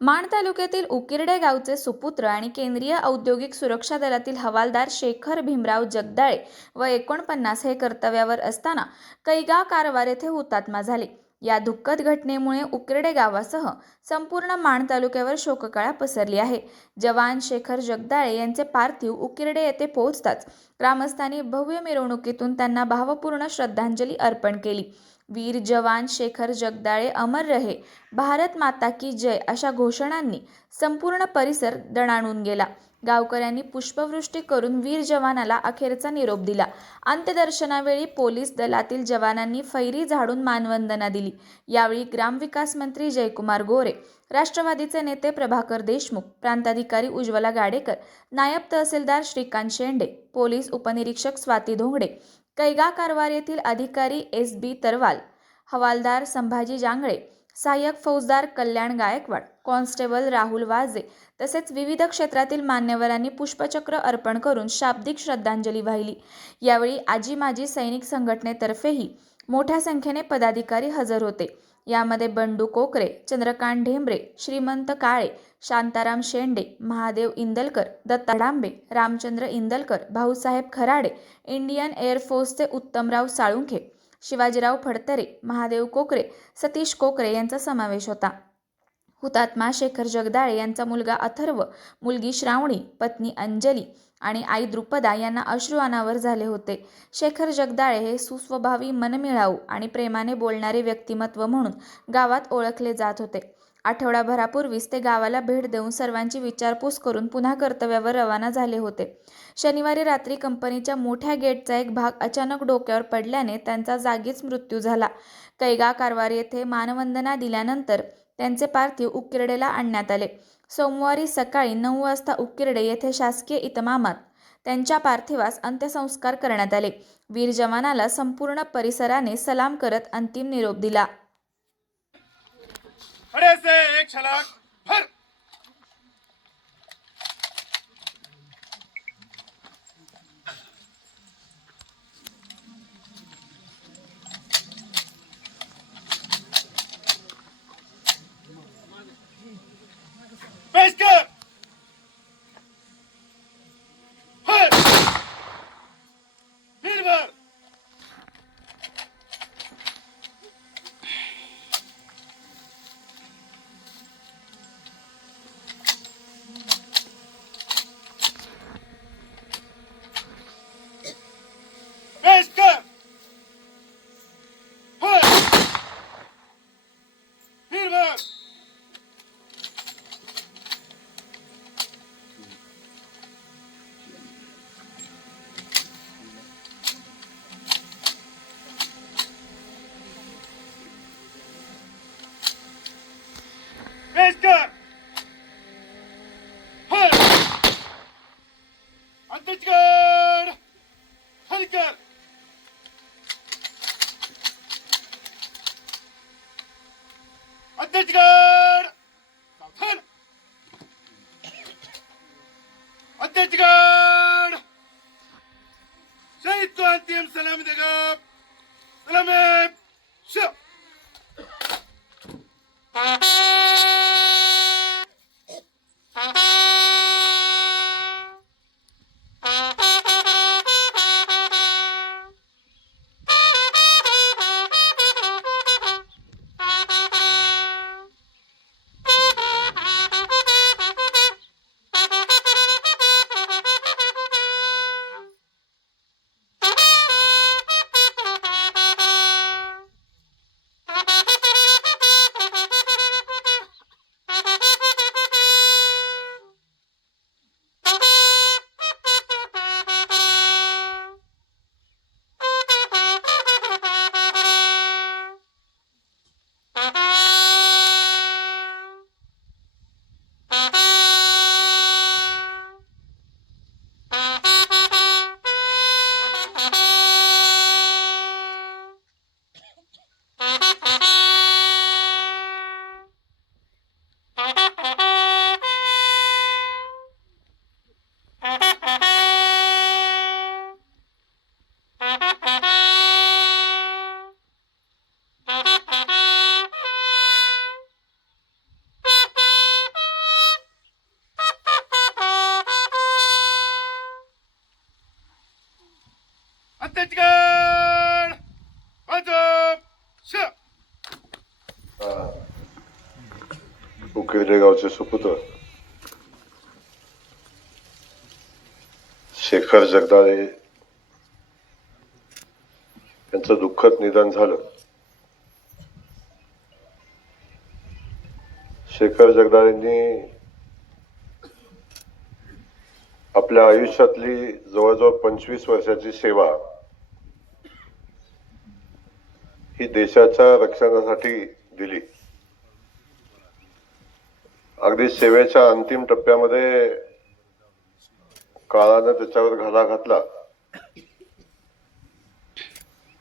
माण तालुक्यातील उकिरडे गावचे सुपुत्र आणि केंद्रीय औद्योगिक सुरक्षा दलातील हवालदार शेखर भीमराव जगदाळे व एकोणपन्नास हे कर्तव्यावर असताना कैगा कारवार येथे हुतात्मा झाले. या दुःखद घटनेमुळे उकिरडे गावासह संपूर्ण माण तालुक्यावर शोककळा पसरली आहे. जवान शेखर जगदाळे यांचे पार्थिव उकिरडे येथे पोहोचताच ग्रामस्थांनी भव्य मिरवणुकीतून त्यांना भावपूर्ण श्रद्धांजली अर्पण केली. वीर जवान शेखर जगदाळे अमर रहे भारत माता की जय अशा घोषणांनी संपूर्ण परिसर दणाणून गेला. गावकऱ्यांनी पुष्पवृष्टी करून वीर जवानाला अखेरचा निरोप दिला. अंत्यदर्शनावेळी पोलीस दलातील जवानांनी फैरी झाडून मानवंदना दिली. यावेळी ग्रामविकास मंत्री जयकुमार गोरे राष्ट्रवादीचे नेते प्रभाकर देशमुख प्रांताधिकारी उज्ज्वला गाडेकर नायब तहसीलदार श्रीकांत शेंडे पोलीस उपनिरीक्षक स्वाती धोंगडे कैगा कारवार येथील अधिकारी एस बी तरवाल हवालदार संभाजी जांगळे सहाय्यक फौजदार कल्याण गायकवाड कॉन्स्टेबल राहुल वाजे तसेच विविध क्षेत्रातील मान्यवरांनी पुष्पचक्र अर्पण करून शाब्दिक श्रद्धांजली वाहिली. यावेळी आजी माजी सैनिक संघटनेतर्फेही मोठ्या संख्येने पदाधिकारी हजर होते. यामध्ये बंडू कोकरे चंद्रकांत ढेंबरे श्रीमंत काळे शांताराम शेंडे महादेव इंदलकर दत्ता डांबे रामचंद्र इंदलकर भाऊसाहेब खराडे इंडियन एअरफोर्सचे उत्तमराव साळुंखे शिवाजीराव फडतरे महादेव कोकरे सतीश कोकरे यांचा समावेश होता. हुतात्मा शेखर जगदाळे यांचा मुलगा अथर्व मुलगी श्रावणी पत्नी अंजली आणि आई द्रुपदा यांना अश्रू अनावर झाले होते. शेखर जगदाळे हे सुस्वभावी मनमिळाऊ आणि प्रेमाने बोलणारे व्यक्तिमत्व म्हणून गावात ओळखले जात होते. आठवडाभरापूर्वीच ते गावाला भेट देऊन सर्वांची विचारपूस करून पुन्हा कर्तव्यावर रवाना झाले होते. शनिवारी रात्री कंपनीच्या मोठ्या गेटचा एक भाग अचानक डोक्यावर पडल्याने त्यांचा जागीच मृत्यू झाला. कैगा कारवार येथे मानवंदना दिल्यानंतर त्यांचे पार्थिव उकिरडेला आणण्यात आले. सोमवारी सकाळी नऊ वाजता उकिरडे येथे शासकीय इतमामात त्यांच्या पार्थिवास अंत्यसंस्कार करण्यात आले. वीर जवानाला संपूर्ण परिसराने सलाम करत अंतिम निरोप दिला. 멧돼지가 उकिरडे सुपुत्र शेखर जगदाळे यांचं दुःखद निधन झालं शेखर जगदाळेंनी आपल्या आयुष्यातली जवळजवळ पंचवीस वर्षाची सेवा ही देशाच्या रक्षणासाठी दिली अगदी सेवेच्या अंतिम टप्प्यामध्ये काळानं त्याच्यावर घाला घातला.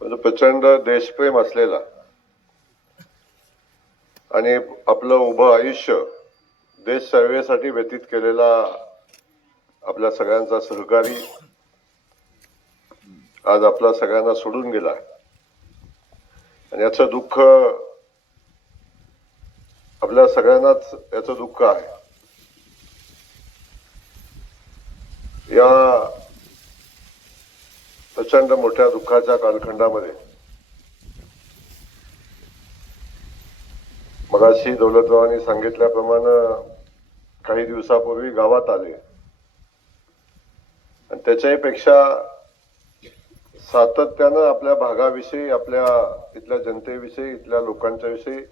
पण प्रचंड देशप्रेम असलेला. आणि आपलं उभं आयुष्य देश सेवेसाठी व्यतीत केलेला आपल्या सगळ्यांचा सहकारी आज आपला सगळ्यांना सोडून गेला. आणि याचं दुःख आपल्या सगळ्यांनाच याचं दुःख आहे. या प्रचंड मोठ्या दुःखाच्या कालखंडामध्ये मगाशी दौलतरावांनी सांगितल्याप्रमाणे काही दिवसापूर्वी गावात आले. आणि त्याच्याही पेक्षा सातत्यानं आपल्या भागाविषयी आपल्या इथल्या जनतेविषयी इथल्या लोकांच्या विषयी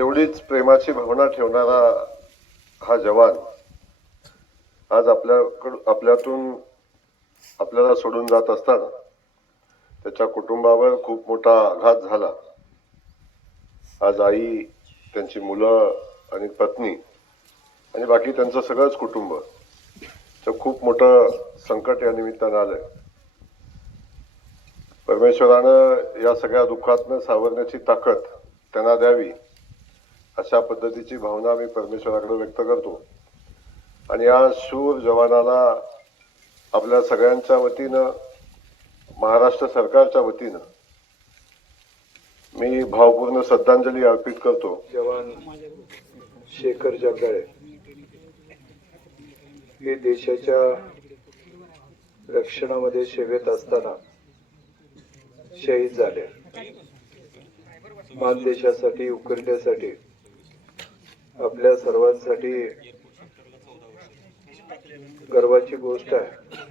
तेवढीच प्रेमाची भावना ठेवणारा हा जवान आज आपल्याकडून आपल्यातून आपल्याला सोडून जात असताना त्याच्या कुटुंबावर खूप मोठा आघात झाला. आज आई त्यांची मुलं आणि पत्नी आणि बाकी त्यांचं सगळंच कुटुंब तर खूप मोठं संकट या निमित्तानं आलंय. परमेश्वरानं या सगळ्या दुःखातनं सावरण्याची ताकद त्यांना द्यावी. अशा पद्धतीची भावना मी परमेश्वराकडे व्यक्त करतो. आणि या शूर जवानाला आपल्या सगळ्यांच्या वतीनं महाराष्ट्र सरकारच्या वतीनं मी भावपूर्ण श्रद्धांजली अर्पित करतो. जवान शेखर जगदाळे हे देशाच्या रक्षणामध्ये सेवेत असताना शहीद झाले. मानदेशासाठी उकरण्यासाठी आपल्या सर्वांसाठी गर्वाची गोष्ट आहे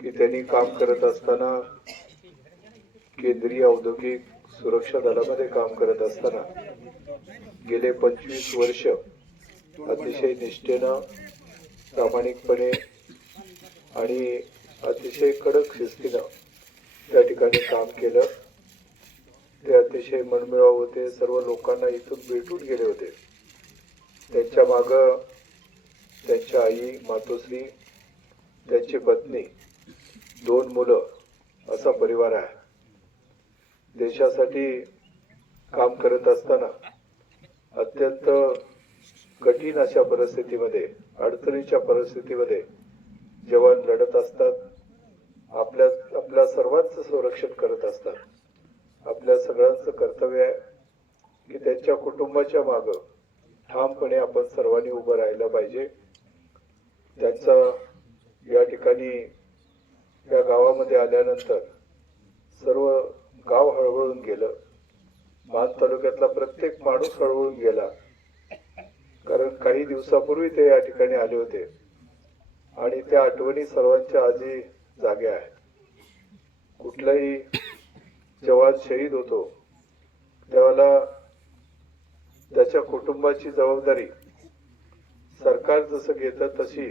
की त्यांनी काम करत असताना केंद्रीय औद्योगिक सुरक्षा दलामध्ये काम करत असताना गेले पंचवीस वर्ष अतिशय निष्ठेनं प्रामाणिकपणे आणि अतिशय कडक शिस्तीनं त्या ठिकाणी काम केलं. ते अतिशय मनमिळाव होते. सर्व लोकांना इथून भेटून गेले होते. त्यांच्या माग त्यांच्या आई मातोश्री त्यांची पत्नी दोन मुलं असा परिवार आहे. देशासाठी काम करत असताना अत्यंत कठीण अशा परिस्थितीमध्ये अडचणीच्या परिस्थितीमध्ये जवान लढत असतात आपल्या आपल्या सर्वांचं संरक्षण करत असतात. आपल्या सगळ्यांचं कर्तव्य आहे की त्यांच्या कुटुंबाच्या माग ठामपणे आपण सर्वांनी उभं राहिलं पाहिजे. त्यांचा या ठिकाणी या गावामध्ये आल्यानंतर सर्व गाव हळहळून गेलं. मान तालुक्यातला प्रत्येक माणूस हळहळून गेला. कारण काही दिवसापूर्वी ते या ठिकाणी आले होते. आणि त्या आठवणी सर्वांच्या आजी जाग्या आहेत. कुठलाही जेव्हा शहीद होतो तेव्हाला त्याच्या कुटुंबाची जबाबदारी सरकार जसं घेतं तशी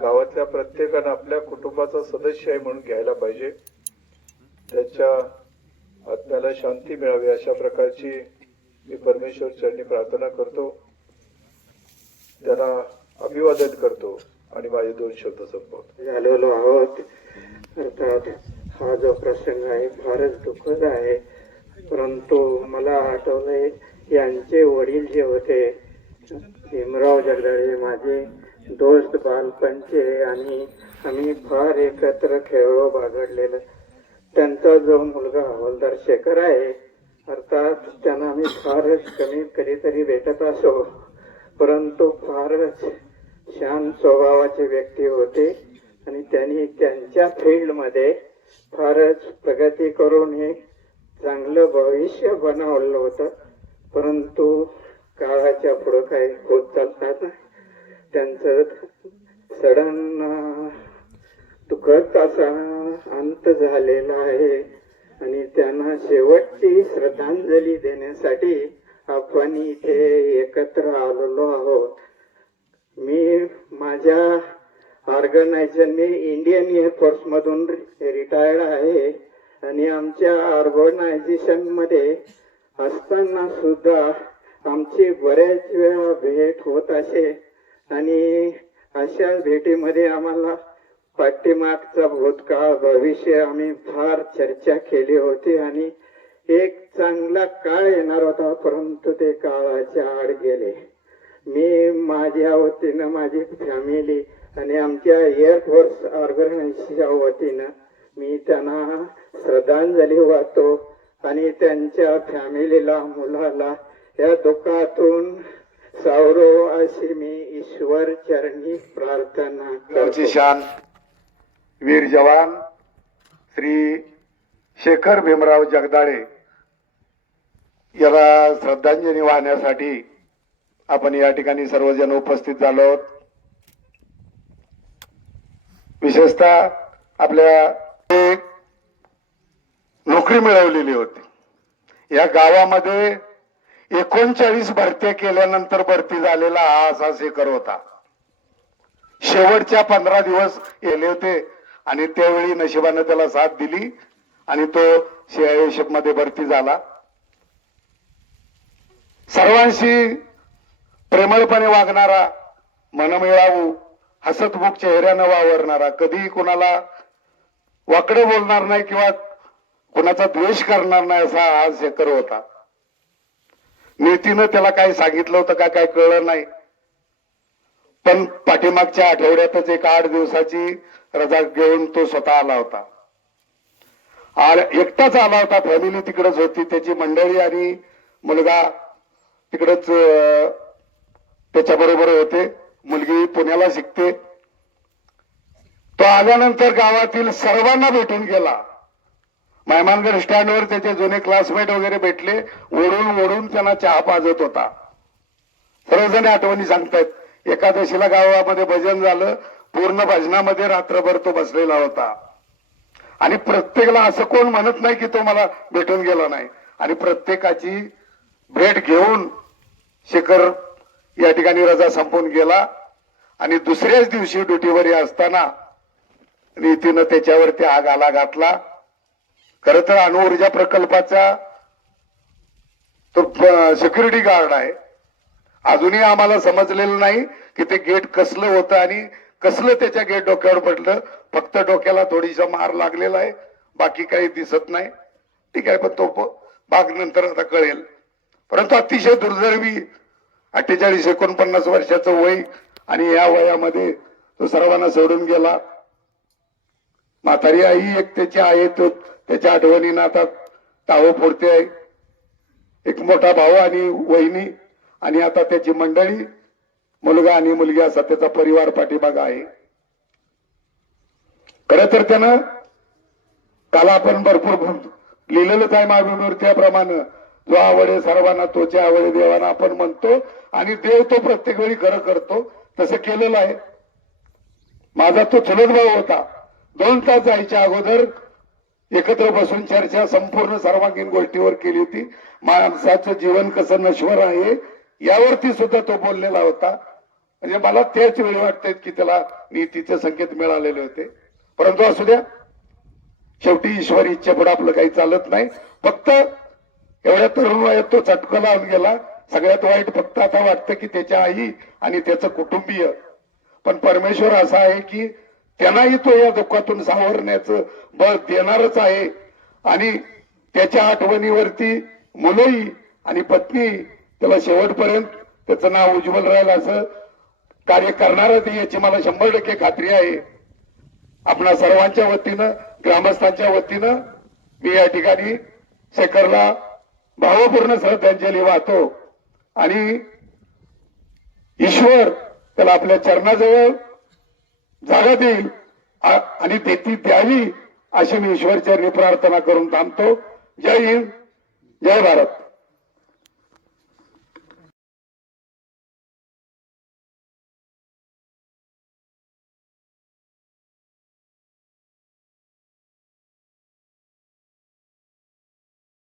गावातल्या प्रत्येकानं आपल्या कुटुंबाचा सदस्य आहे म्हणून घ्यायला पाहिजे. त्याच्या आत्म्याला शांती मिळावी अशा प्रकारची मी परमेश्वर चरणी प्रार्थना करतो. त्यांना अभिवादन करतो आणि माझे दोन शब्द संपवतो. झालेलो आहोत. अर्थात हा जो प्रसंग आहे फारच दुःखद आहे. परंतु मला आठवले यांचे वडील जे होते भीमराव जगदाळे माझे दोस्त बालपणचे आणि आम्ही फार एकत्र खेळलो बागडलेलं. त्यांचा जो मुलगा हवालदार शेखर आहे अर्थात त्यांना आम्ही फारच कमी कधीतरी भेटत असो. परंतु फारच शांत स्वभावाचे व्यक्ती होते आणि त्यांनी त्यांच्या फील्डमध्ये फारच प्रगती करून एक चांगलं भविष्य बनवलं होतं. परंतु काळाच्या पुढं काही होत चालतात त्यांचं सडन दुखत असा अंत झालेला आहे. आणि त्यांना शेवटची श्रद्धांजली देण्यासाठी आपण इथे एकत्र आलेलो आहोत. मी माझ्या ऑर्गनायझेशन मी इंडियन एअरफोर्स मधून रिटायर्ड आहे आणि आमच्या ऑर्गनायझेशनमध्ये असताना सुद्धा आमची बऱ्याच वेळा भेट होत असे आणि अशा भेटीमध्ये आम्हाला पाठीमागचा भूतकाळ भविष्य आम्ही फार चर्चा केली होती आणि एक चांगला काळ येणार होता परंतु ते काळाच्या आड गेले. मी माझ्या वतीनं माझी फॅमिली आणि आमच्या एअरफोर्स ऑर्गनायझेशनच्या वतीनं मी त्यांना श्रद्धांजली वाहतो आणि त्यांच्या फॅमिलीला मुलाला या दुःखातून सावरो अशी मी ईश्वर चरणी प्रार्थना करतो. शान वीर जवान श्री शेखर भीमराव जगदाळे याला श्रद्धांजली वाहण्यासाठी आपण या ठिकाणी सर्वजण उपस्थित झालो आहोत. विशेषतः आपल्या एक नोकरी मिळवलेली होती. या गावामध्ये एकोणचाळीस भरत्या केल्यानंतर भरती झालेला हा असा शेखर होता. शेवटच्या पंधरा दिवस गेले होते आणि त्यावेळी नशिबानं त्याला साथ दिली आणि तो सीआयएसएफमध्ये भरती झाला. सर्वांशी प्रेमळपणे वागणारा मनमिळावू हसतमुख चेहऱ्यानं वावरणारा. कधीही कोणाला वाकडं बोलणार नाही किंवा कोणाचा द्वेष करणार नाही असा हा शेखर होता. नीतीनं त्याला काय सांगितलं होतं का काय कळलं नाही. पण पाठीमागच्या आठवड्यातच एक आठ दिवसाची रजा घेऊन तो स्वतः आला होता. एकटाच आला होता. फॅमिली तिकडच होती. त्याची मंडळी आणि मुलगा तिकडच त्याच्या बरोबर होते. मुलगी पुण्याला शिकते. तो आल्यानंतर गावातील सर्वांना भेटून गेला. मेहमानगड स्टँडवर त्याचे जुने क्लासमेट वगैरे भेटले. ओढून ओढून त्यांना चहा पाजत होता. सर्वजण आठवणी सांगतायत. एकादशीला गावामध्ये भजन झालं. पूर्ण भजनामध्ये रात्रभर तो बसलेला होता. आणि प्रत्येकाला असं कोण म्हणत नाही की तो मला भेटून गेला नाही. आणि प्रत्येकाची भेट घेऊन शेखर या ठिकाणी रजा संपून गेला. आणि दुसऱ्याच दिवशी ड्युटीवर असताना नीतीनं त्याच्यावरती आग आला घातला. खर तर अणुऊर्जा प्रकल्पाचा तो सिक्युरिटी गार्ड आहे. अजूनही आम्हाला समजलेलं नाही की ते गेट कसलं होतं आणि कसलं त्याच्या गेट डोक्यावर पडलं. फक्त डोक्याला थोडीसा मार लागलेला आहे. बाकी काही दिसत नाही. ठीक आहे पण तो भाग नंतर आता कळेल. परंतु अतिशय दुर्दैवी अठ्ठेचाळीस एकोणपन्नास वर्षाचं वय आणि या वयामध्ये तो सर्वांना सोडून गेला. म्हातारी आई एक त्याची आहे तो त्याच्या आठवणी आता टावं फोडते आहे. एक मोठा भाऊ आणि वहिनी आणि आता त्याची मंडळी मुलगा आणि मुलगी असा त्याचा परिवार पाठीमाग आहे. खर तर त्यानं काल आपण भरपूर लिहिलेलंच आहे महावीर त्याप्रमाणे जो आवडे सर्वांना तोचे आवडे देवाना आपण म्हणतो. आणि देव तो प्रत्येक वेळी खरं करतो. तसं केलेलं आहे. माझा तो चुलत भाऊ होता. दोन तास जायच्या अगोदर एकत्र बसून चर्चा संपूर्ण सर्वांगीण गोष्टीवर केली होती. माणसाचं जीवन कसं नश्वर आहे यावरती सुद्धा तो बोललेला होता. म्हणजे मला त्याच वेळी वाटतंय की त्याला नीतीचे संकेत मिळालेले होते. परंतु असू द्या शेवटी ईश्वर इच्छेपुढे आपलं काही चालत नाही. फक्त एवढ्या तरुण वयात तो चटका लावून गेला. सगळ्यात वाईट फक्त आता वाटतं की त्याच्या आई आणि त्याचं कुटुंबीय. पण परमेश्वर असा आहे की त्यांनाही तो या दुःखातून सावरण्याचं बळ देणारच आहे. आणि त्याच्या आठवणीवरती मुलंही आणि पत्नी त्याला शेवटपर्यंत त्याचं नाव उज्ज्वल राहील असं कार्य करणारच याची मला शंभर टक्के खात्री आहे. आपणा सर्वांच्या वतीनं ग्रामस्थांच्या वतीनं मी या ठिकाणी शेखरला भावपूर्ण श्रद्धांजली वाहतो. आणि ईश्वर त्याला आपल्या चरणाजवळ जागा देईल. आणि ते ती द्यावी अशी मी ईश्वरचरणी प्रार्थना करून थांबतो. जय हिंद जय भारत.